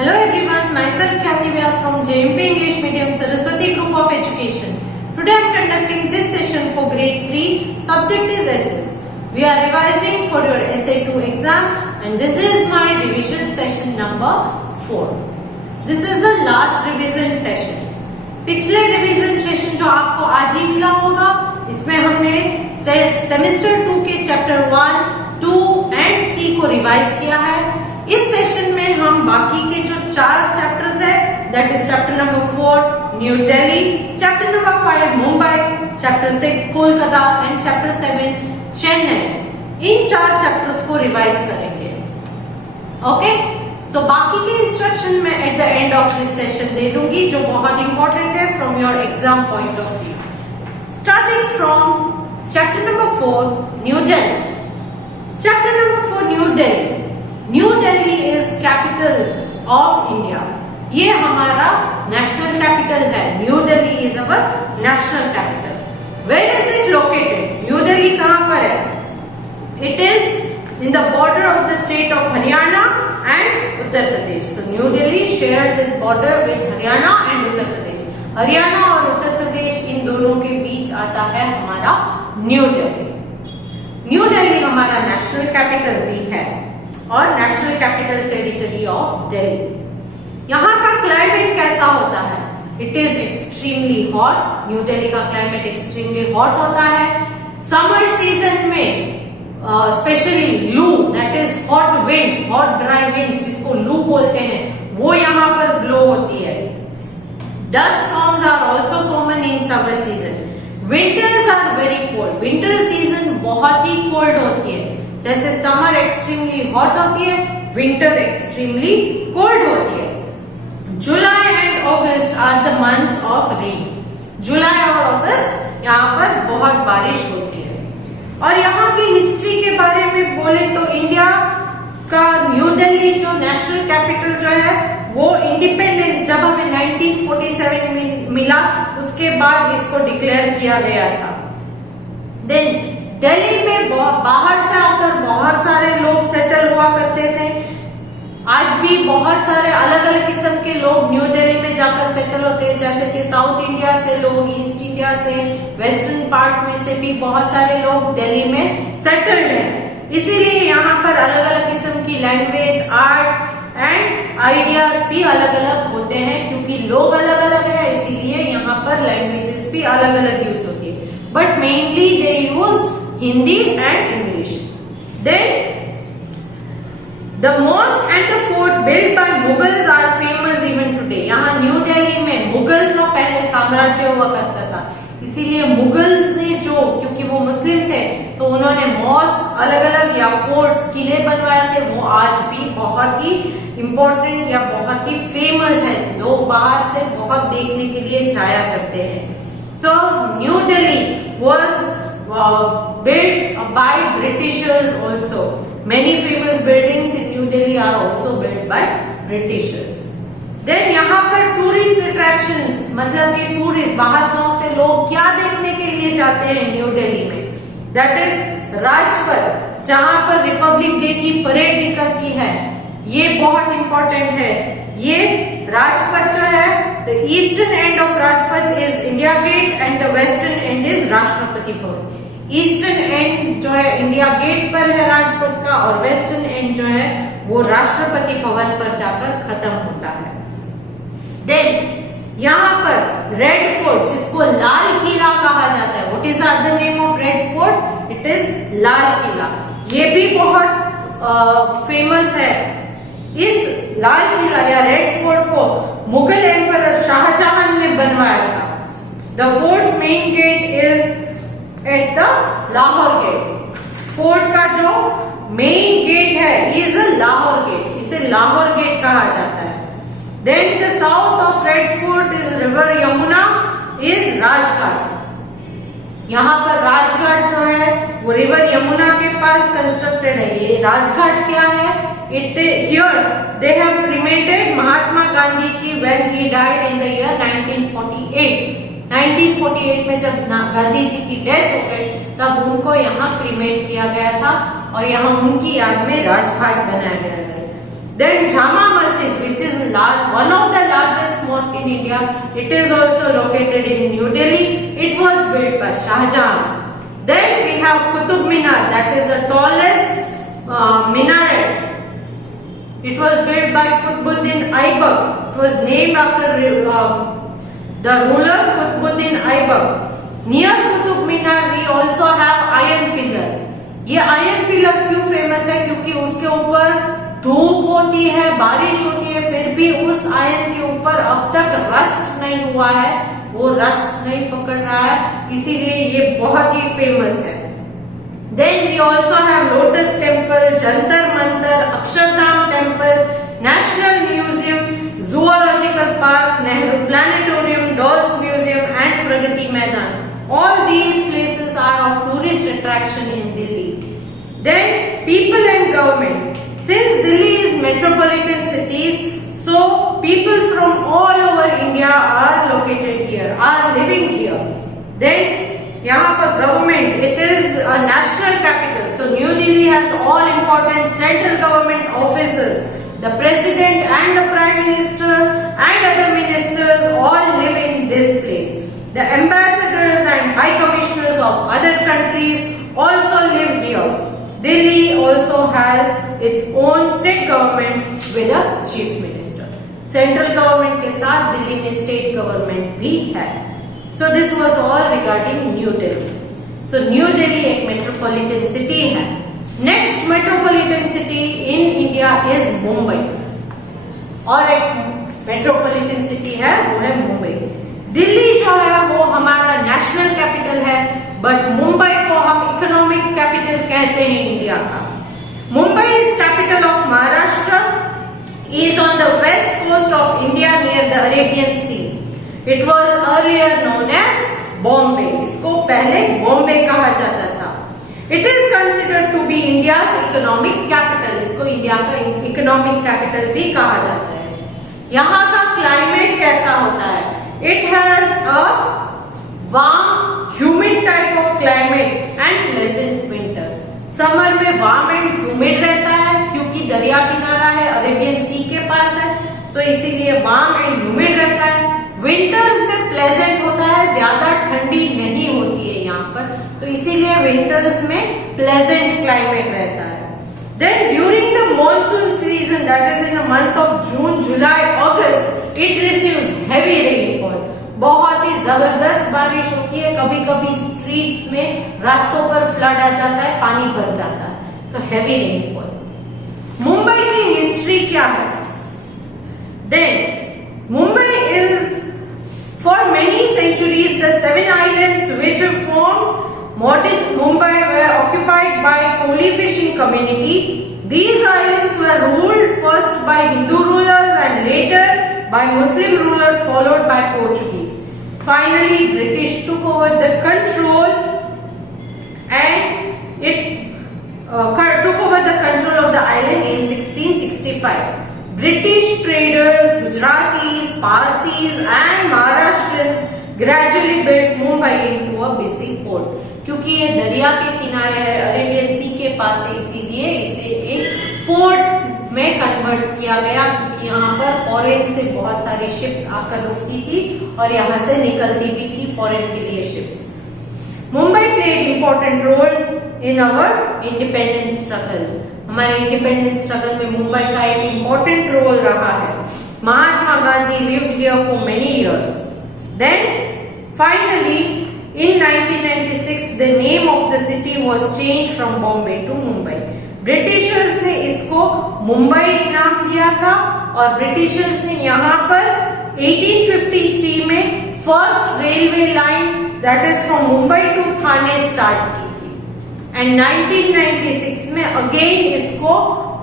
Hello everyone, myself Khyati Vyas from JMP English Medium Saraswati Group of Education. Today I am conducting this session for grade 3, subject is essays. We are revising for your essay 2 exam and this is my revision session number 4. This is the last revision session. पिछले revision session जो आपको आज ही मिला होगा, इसमें हमने semester 2 के chapter 1, 2 and 3 को रिवाइज किया है। इस सेशन में हम बाकी के जो 4 चैप्टर्स है, that is chapter number 4 New Delhi, chapter number 5 Mumbai, chapter 6 Kolkata and chapter 7 Chennai, इन 4 चैप्टर्स को रिवाइज करेंगे। ओके, सो बाकी के इंस्ट्रक्शन मैं at the end of this session दे दूंगी, जो बहुत इंपॉर्टेंट है from your exam point of view. Starting from chapter number 4 New Delhi. Chapter number 4 New Delhi. New Delhi is capital of India. ये हमारा नेशनल कैपिटल है। New Delhi is our national capital. Where is it located? New Delhi कहां पर है? It is in the border of the state of Haryana and Uttar Pradesh. So New Delhi shares its border with Haryana and Uttar Pradesh. Haryana और उत्तर प्रदेश इन दोनों के बीच आता है हमारा न्यू दिल्ली। न्यू दिल्ली हमारा नेशनल कैपिटल भी है और national capital territory of Delhi. यहाँ का क्लाइमेट कैसा होता है? It is extremely hot. New Delhi का क्लाइमेट एक्सट्रीमली हॉट होता है। समर सीजन में स्पेशली लू, that is hot winds, hot dry winds, जिसको लू बोलते हैं, वो यहाँ पर ब्लो होती है। Dust storms are also common in summer season. Winters are very cold. Winter season बहुत ही कोल्ड होती है। जैसे समर एक्सट्रीमली हॉट होती है, विंटर एक्सट्रीमली कोल्ड होती है। July and August are the months of rain. जुलाई और अगस्त यहाँ पर बहुत बारिश होती है। और यहाँ की हिस्ट्री के बारे में बोले तो इंडिया का न्यू दिल्ली जो नेशनल कैपिटल जो है, वो इंडिपेंडेंस जब हमें 1947 में मिला, उसके बाद इसको डिक्लेयर किया गया था। देन दिल्ली में बाहर से आकर बहुत सारे लोग सेटल हुआ करते थे। आज भी बहुत सारे अलग अलग किस्म के लोग न्यू दिल्ली में जाकर सेटल होते हैं, जैसे कि साउथ इंडिया से लोग, ईस्ट इंडिया से, वेस्टर्न पार्ट में से भी बहुत सारे लोग दिल्ली में सेटल्ड हैं। इसीलिए यहाँ पर अलग अलग किस्म की लैंग्वेज, आर्ट एंड आइडियाज भी अलग अलग होते हैं, क्योंकि लोग अलग अलग है, इसीलिए यहाँ पर लैंग्वेजेस भी अलग अलग यूज होती है। But mainly they use Hindi and English. Then The mosque and the fort built by Mughals are famous even today. यहाँ न्यू दिल्ली में मुगल का पहले साम्राज्य हुआ करता था, इसीलिए मुगल्स ने जो, क्योंकि वो मुस्लिम थे, तो उन्होंने मॉस्क अलग अलग या फोर्ट्स, किले बनवाए थे। वो आज भी बहुत ही इम्पोर्टेंट या बहुत ही फेमस है। लोग बाहर से बहुत देखने के लिए जाया करते हैं। सो New Delhi was built by Britishers also. Many famous buildings in New Delhi are also built by Britishers. Then यहाँ पर टूरिस्ट अट्रैक्शंस, मतलब कि टूरिस्ट बाहर गांव से लोग क्या देखने के लिए जाते हैं न्यू दिल्ली में? दैट इज राजपथ, जहाँ पर रिपब्लिक डे की परेड निकलती है। ये बहुत इंपॉर्टेंट है। ये राजपथ जो है, the eastern end of Rajpath is India gate and the western end is Rashtrapati Bhavan. Eastern and जो है इंडिया गेट पर है राजपथ का, और वेस्टर्न एंड जो है वो राष्ट्रपति भवन पर जाकर खत्म होता है। देन यहाँ पर रेड फोर्ट, जिसको लाल किला कहा जाता है, what is the other name of red fort? It is Lal Qila. ये भी बहुत फेमस है। इस लाल किला या रेड फोर्ट को मुगल एम्परर शाहजहां ने बनवाया था। The fort main gate is at the Lahore gate. Fort का जो मेन गेट है इज लाहौर गेट, इसे लाहौर गेट कहा जाता है। Then the south of red fort is river Yamuna is Rajghat. यहाँ पर राजघाट जो है वो रिवर यमुना के पास कंस्ट्रक्टेड है। ये राजघाट क्या है? It here they have cremated Mahatma Gandhi ji when he died in the year 1948। 1948 में जब गांधी जी की डेथ हो गई, तब उनको यहाँ क्रिमेट किया गया था और यहाँ उनकी याद में राजघाट बनाया गया है। Then Jama Masjid, which is one of the largest mosque in India. It is also located in New Delhi. It was built by Shah Jahan. Then we have Qutub Minar, that is the tallest minaret. It was built by Qutbuddin Aibak. It was named after the ruler Qutbuddin Aibak. Near Qutub Minar we also have Iron Pillar. ये iron pillar क्यों famous है? क्योंकि उसके ऊपर धूप होती है, बारिश होती है, फिर भी उस आयरन के ऊपर अब तक रस्ट नहीं हुआ है, वो रस्ट नहीं पकड़ रहा है, इसीलिए ये बहुत ही फेमस है. Then we also have Lotus Temple, Jantar Mantar, Akshardham Temple, National Museum, Zoological Park, Nehru Planetarium, Dolls Museum and Pragati Maidan. All these places are of tourist attraction in Delhi. Then people and government. Since Delhi is metropolitan cities, so people from all over India are located here, are living here. Then यहाँ पर government, it is a national capital. So New Delhi has all important central government offices. The president and the prime minister and other ministers all live in this place. The ambassadors and high commissioners of other countries also live here. Delhi also has its own state government with a chief minister. Central government के साथ दिल्ली में state government भी है. So this was all regarding New Delhi. So New Delhi एक metropolitan city है. Next metropolitan city in India is Mumbai. और एक metropolitan city है वो है मुंबई. दिल्ली जो है वो हमारा नेशनल कैपिटल है, बट मुंबई को हम इकोनॉमिक कैपिटल कहते हैं इंडिया का. Mumbai is capital of Maharashtra, is on the west coast of India near the Arabian Sea. It was earlier known as Bombay. इसको पहले बॉम्बे कहा जाता था. It is considered to be India's economic capital. इसको India का इकोनॉमिक कैपिटल भी कहा जाता है. यहाँ का क्लाइमेट कैसा होता है? It has a warm, humid type of climate and pleasant winter. Summer में वार्म एंड ह्यूमिड रहता है क्योंकि दरिया किनारा है, अरेबियन सी के पास है, सो इसीलिए वार्म एंड ह्यूमिड रहता है. विंटर्स में प्लेजेंट होता है, ज्यादा ठंडी नहीं होती है यहाँ पर, तो इसीलिए विंटर्स में प्लेजेंट क्लाइमेट रहता है. Then during the monsoon season, that is in the month of June, July, August, it receives heavy rainfall. बहुत ही जबरदस्त बारिश होती है. कभी कभी स्ट्रीट्स में रास्तों पर फ्लड आ जाता है, पानी भर जाता है, तो हेवी रेनफॉल. मुंबई की हिस्ट्री क्या है? Then Mumbai is for many centuries the 7 islands which have formed modern Mumbai were occupied by Koli fishing community. These islands were ruled first by Hindu rulers and later by Muslim rulers followed by Portuguese. Finally, British took over the control and took over the control of the island in 1665. British traders, Gujaratis, Parsis and Maharashtrians gradually built Mumbai into a busy port. क्योंकि ये दरिया के किनारे है, Arabian सी के पास है, इसीलिए इसे एक पोर्ट में कन्वर्ट किया गया, क्योंकि यहाँ पर फॉरेन से बहुत सारी शिप्स आकर रुकती थी और यहाँ से निकलती भी थी फॉरेन के लिए ships. Mumbai played important role in our independence struggle. हमारे इंडिपेंडेंस स्ट्रगल में मुंबई का एक इम्पोर्टेंट रोल रहा है. Mahatma Gandhi lived here for many years. Then finally in 1996 the name of the city was changed from Bombay to Mumbai. Britishers ने इसको मुंबई नाम दिया था और ब्रिटिशर्स ने यहाँ पर 1853 में first railway line that is from Mumbai to Thane start की थी एंड 1996 में अगेन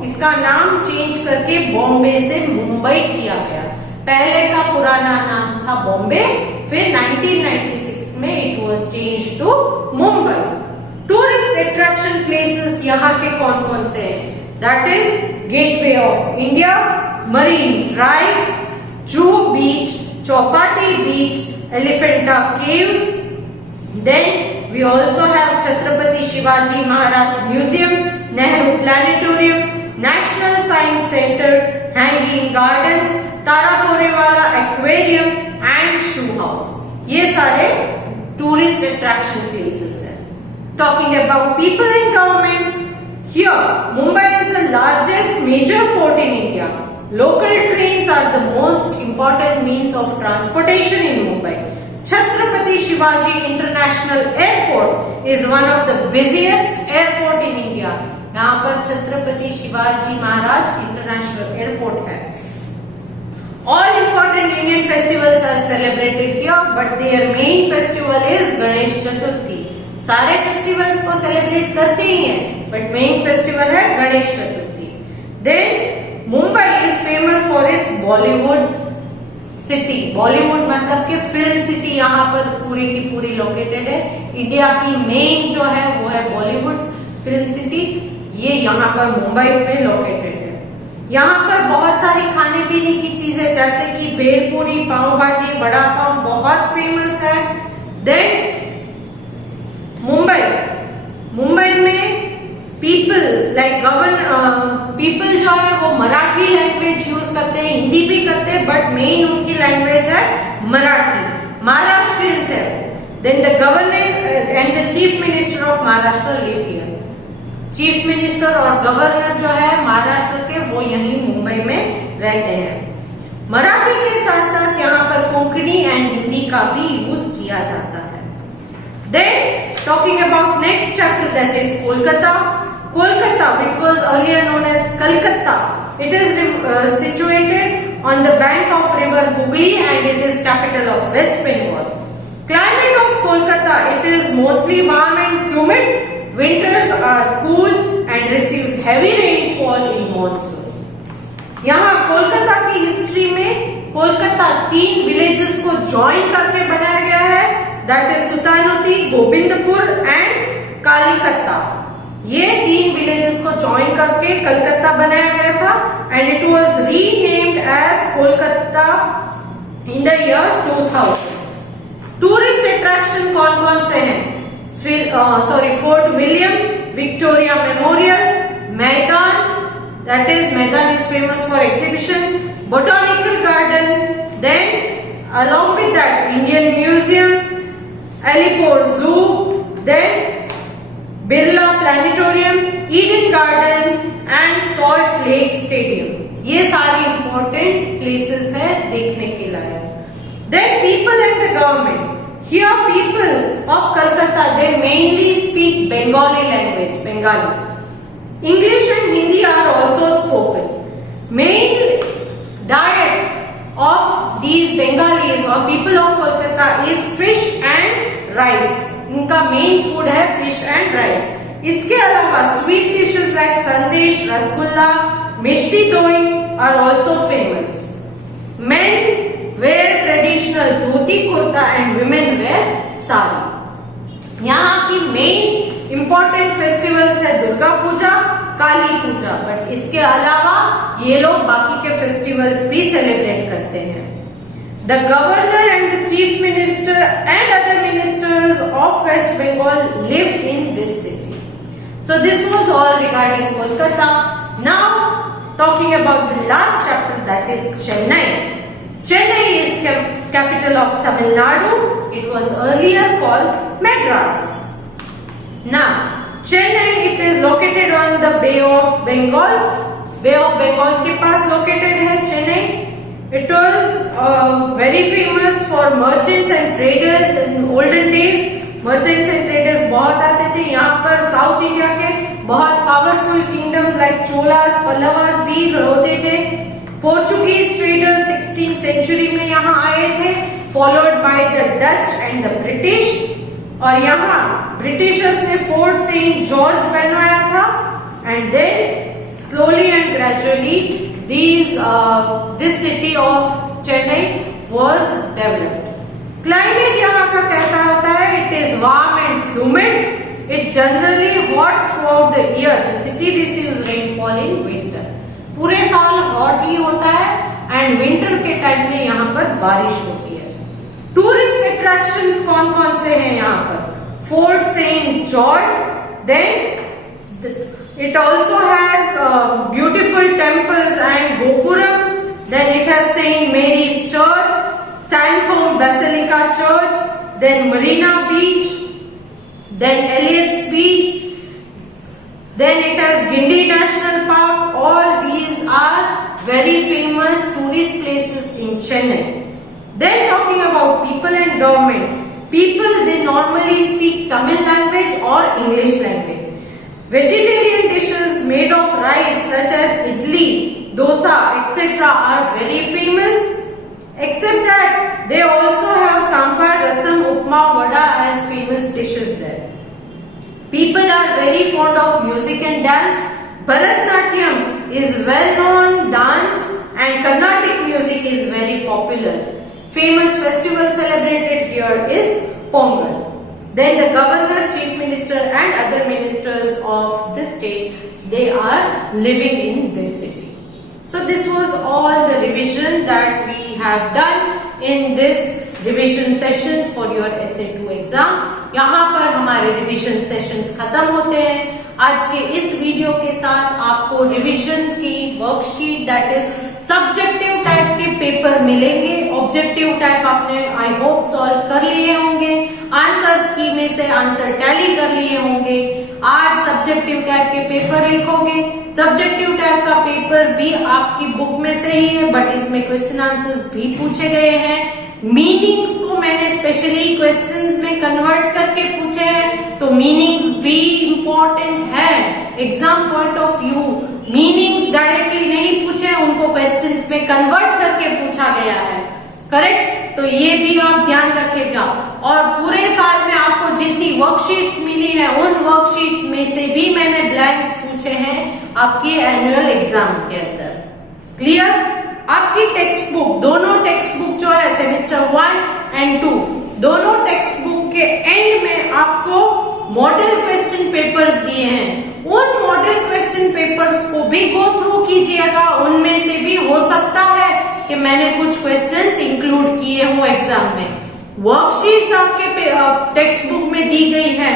इसका नाम चेंज करके बॉम्बे से मुंबई किया गया. पहले का पुराना नाम था बॉम्बे, फिर 1996 में it was change to Mumbai. Tourist attraction places यहाँ के कौन कौन से हैं? That is Gateway of India, Marine Drive, Juhu beach, Chowpatty beach, Elephanta caves. Then we also have Chhatrapati Shivaji Maharaj museum, Nehru planetarium, national science centre, hanging gardens, Taraporewala aquarium and shoe house, ये सारे tourist attraction places हैं। Talking about people and government, here Mumbai is the largest major port in India. Local trains are the most important means of transportation in Mumbai. Chhatrapati Shivaji International Airport is one of the busiest airport in India. यहाँ पर छत्रपति शिवाजी महाराज international airport है. All important Indian festivals are celebrated here, but their main festival is Ganesh Chaturthi. सारे festivals को celebrate करते ही हैं, but main festival है Ganesh Chaturthi. Then Mumbai is famous for its Bollywood city. Bollywood मतलब कि फिल्म सिटी यहाँ पर पूरी की पूरी लोकेटेड है. इंडिया की मेन जो है वो है बॉलीवुड फिल्म सिटी, ये यहाँ पर मुंबई में लोकेटेड है. यहाँ पर बहुत सारी खाने पीने की चीजें जैसे कि भेलपूरी, पाव भाजी, वड़ा पाव बहुत फेमस है. देन मुंबई में पीपल लाइक पीपल जो है वो मराठी लैंग्वेज यूज करते हैं, हिंदी भी करते हैं, बट मेन उनकी लैंग्वेज है मराठी. महाराष्ट्रियंस है. Then the governor and the chief minister of Maharashtra live here. Chief minister और गवर्नर जो है महाराष्ट्र के वो यहीं मुंबई में रहते हैं. मराठी के साथ साथ यहाँ पर कोंकणी एंड हिंदी का भी यूज किया जाता है. Then talking about next chapter that is Kolkata. Kolkata, which was earlier known as Calcutta, it is situated on the bank of river Hooghly and it is capital of West Bengal. Climate of Kolkata, it is mostly warm and humid. Winters are cool and receives heavy rainfall in monsoon. यहाँ कोलकाता की history में Kolkata 3 villages को join करके बनाया गया है, that is Sutanuti, Govindpur and Kalikata. ये 3 villages को ज्वाइन करके कलकत्ता बनाया गया था and it was renamed as Kolkata in the year 2000. Tourist attraction कौन कौन से हैं? Fort William, Victoria Memorial, Maidan, that is Maidan is famous for exhibition, botanical garden, then along with that Indian Museum, Alipore Zoo, then Birla planetarium, Eden Garden and Salt Lake stadium. ये सारी important places है देखने के लायक. Then people and the government. Here people of Calcutta they mainly speak Bengali language, Bengali. English and Hindi are also spoken. Main diet of these Bengalis और people of Kolkata is fish and rice. इनका main food है fish and rice. इसके अलावा sweet dishes like sandesh, rasgulla, mishti doi are also famous. Men wear traditional dhoti kurta and women wear sari. यहाँ की main important festivals है दुर्गा पूजा, काली पूजा, but इसके अलावा ये लोग बाकी के फेस्टिवल्स भी सेलिब्रेट करते हैं. The governor and the chief minister and other ministers of West Bengal lived in this city. So this was all regarding Kolkata. Now talking about the last chapter, that is Chennai. Chennai is capital of Tamil Nadu. It was earlier called Madras. Now Chennai, it is located on the Bay of Bengal. Bay of Bengal के पास located है Chennai. It was very famous for merchants and traders in olden days. Merchants and traders बहुत आते थे यहाँ पर. South India के बहुत powerful kingdoms like Cholas, Pallavas भी होते थे. पोर्चुगीज ट्रेडर्स 16th सेंचुरी में यहाँ आए थे, followed by the Dutch and the British. और यहाँ ब्रिटिशर्स ने फोर्ट सेंट जॉर्ज बनवाया था and then slowly and gradually this city of Chennai was developed. Climate यहाँ का कैसा होता है? It is warm and humid. It generally hot throughout the year. The city receives rainfall in winter. पूरे साल hot ही होता है एंड विंटर के टाइम में यहाँ पर बारिश होती है. टूरिस्ट अट्रैक्शंस कौन कौन से हैं यहाँ पर? Fort saint George, then It also has beautiful temples and gopurams. Then it has Saint Mary's Church, Sandcombe Basilica Church, then Marina Beach, then Elliott's Beach, then it has Gindi National Park. All these are very famous tourist places in Chennai. Then talking about people and government. People, they normally speak Tamil language or English language. Vegetarian dishes made of rice such as idli, dosa, etc. are very famous. Except that they also have sambar, rasam, upma, vada as famous dishes there. People are very fond of music and dance. Bharatnatyam is well-known dance and Carnatic music is very popular. Famous festival celebrated here is Pongal. Then the governor, chief minister and other ministers of this state, they are living in this city. So this was all the revision that we have done in this revision sessions for your SA2 exam. यहाँ पर हमारे revision sessions खत्म होते हैं। आज के इस video के साथ आपको रिवीजन की worksheet that is subjective type के पेपर मिलेंगे। ऑब्जेक्टिव टाइप आपने आई होप सॉल्व कर लिए होंगे, आंसर्स की में से आंसर टैली कर लिए होंगे। आज सब्जेक्टिव टाइप के पेपर लिखोगे। सब्जेक्टिव टाइप का पेपर भी आपकी बुक में से ही है, बट इसमें क्वेश्चन आंसर्स भी पूछे गए हैं। मीनिंग्स को मैंने स्पेशली क्वेश्चंस में कन्वर्ट करके पूछे हैं, तो मीनिंग्स भी इंपॉर्टेंट है exam point of view. Meanings directly नहीं पूछे, उनको क्वेश्चंस में कन्वर्ट करके पूछा गया है, करेक्ट। तो ये भी आप ध्यान रखेगा। और पूरे साल में आपको जितनी वर्कशीट्स मिली है, उन वर्कशीट्स में से भी मैंने ब्लैंक्स पूछे हैं आपके एनुअल एग्जाम के अंदर। क्लियर? आपकी टेक्स्ट बुक, दोनों टेक्स्ट बुक जो है सेमेस्टर 1 एंड 2, दोनों टेक्स्ट बुक के एंड में आपको मॉडल क्वेश्चन पेपर्स दिए हैं। उन मॉडल क्वेश्चन पेपर्स को भी गो थ्रू कीजिएगा। उनमें से भी हो सकता है कि मैंने कुछ क्वेश्चंस इंक्लूड किए हो एग्जाम में। वर्कशीट्स आपके टेक्स्ट बुक में दी गई है,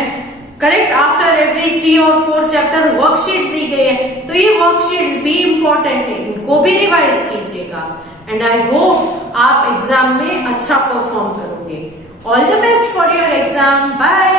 करेक्ट। आफ्टर एवरी 3 और 4 चैप्टर वर्कशीट्स दी गई है, तो ये वर्कशीट्स भी इंपॉर्टेंट है, इनको भी रिवाइज कीजिएगा। एंड आई होप आप एग्जाम में अच्छा परफॉर्म करोगे। All the best for your exam. Bye.